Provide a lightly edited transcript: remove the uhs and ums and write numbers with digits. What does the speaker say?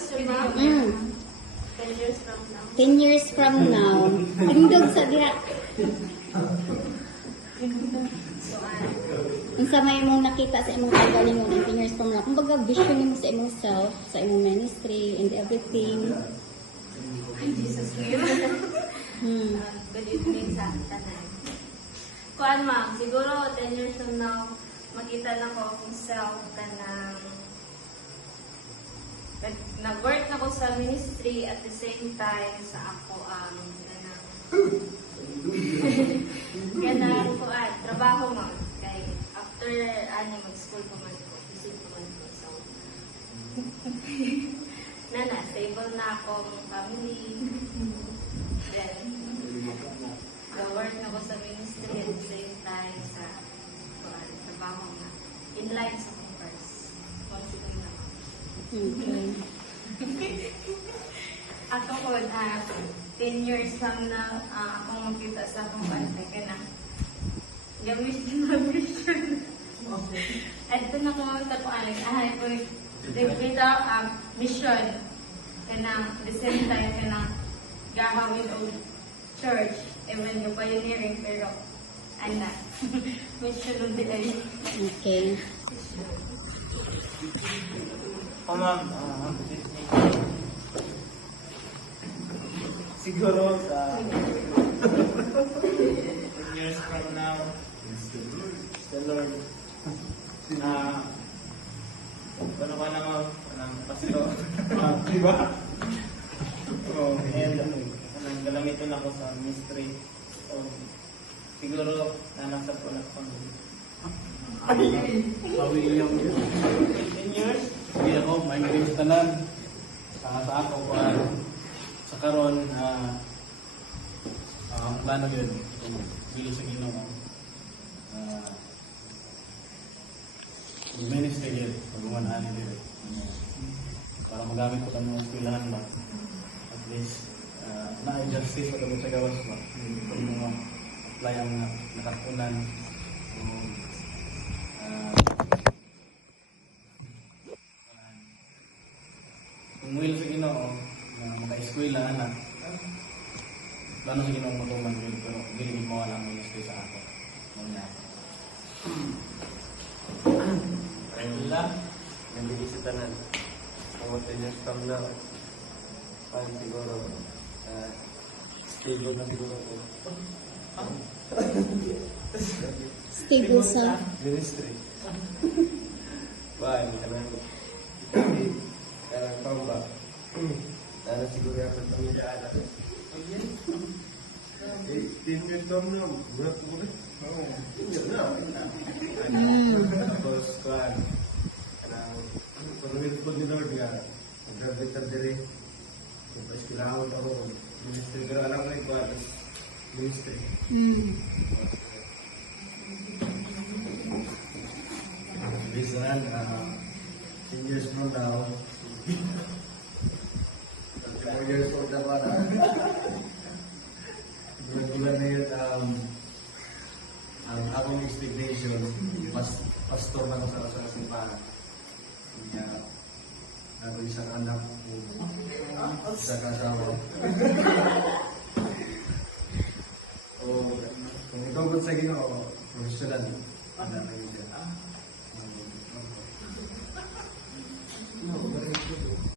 Mm. 10 years from now. 10 years from now. Tindog sa diha. Ang sa may mong nakita sa imong kagalingon in 10 years from now. Kumbaga vision nimo sa imong self, sa imong ministry and everything. Ay, Jesus name. Good evening sa tanan. Kuan ma'am, siguro 10 years from now, makita na ko akong self kanang nag-work na ko sa ministry at the same time sa ako kanang kuan, trabaho ma'am. Kay after mag-school ko man ko, isip ko man ko. So, stable na akong family. Then, work na ko sa ministry at the same time sa trabaho na. In line sa akong first. Consider na ako. Okay. Ako po, 10 years lang na akong makita sa akong bantay ka na. Gamis din mag-mission. At ito na kung magtapuan, ko dito mission ka na, the same time ka na gahawin o church, even yung pioneering, pero mission ng dilay. Okay. Ma'am, siguro sa 10 years from now, the Lord, ano ka na ma'am, ng pastor, diba? And gamitin ako sa ministry. So, siguro, nasa po na ako. Sabi iyang 10 years? hindi ako, may galing sa tanan. Sa ako pa, sa karon, ang plano yun, bilo sa Ginoo. Ministry yun, pag-umanaan yun. Para magamit ko kami ng eskwelahan ba. At least, na-justice at sa gawas ba. Kung mga apply ang nakakunan. Kung will sa Ginoo na maka-eskwela anak, plano sa Ginoo matuman yun, pero hindi mawala ang ministry sa ako. Muna. Ayun Nandito sa tanan. Mga 10 years from now, siguro, stable na siguro ko. Stable sa Ministry. Ba, kanang pamba. Sana siguro yung pamilya anak. 10 years from now, bulat-bulat. Tapos, kuhan. Pag-uwit po ni Lord nga, mag-graduate ka diri. Tapos kilahon ako, ministry. Pero alam ko yung kuhan, ministry. Bisahan, 10 years from now, 4 years old na para. Bulan na yun, ang akong expectation, pastor na ko sa simbahan. Kaya, ako isang anak ko, isang asawa. O, kung ikaw sa Ginoo, professional, anak na yun.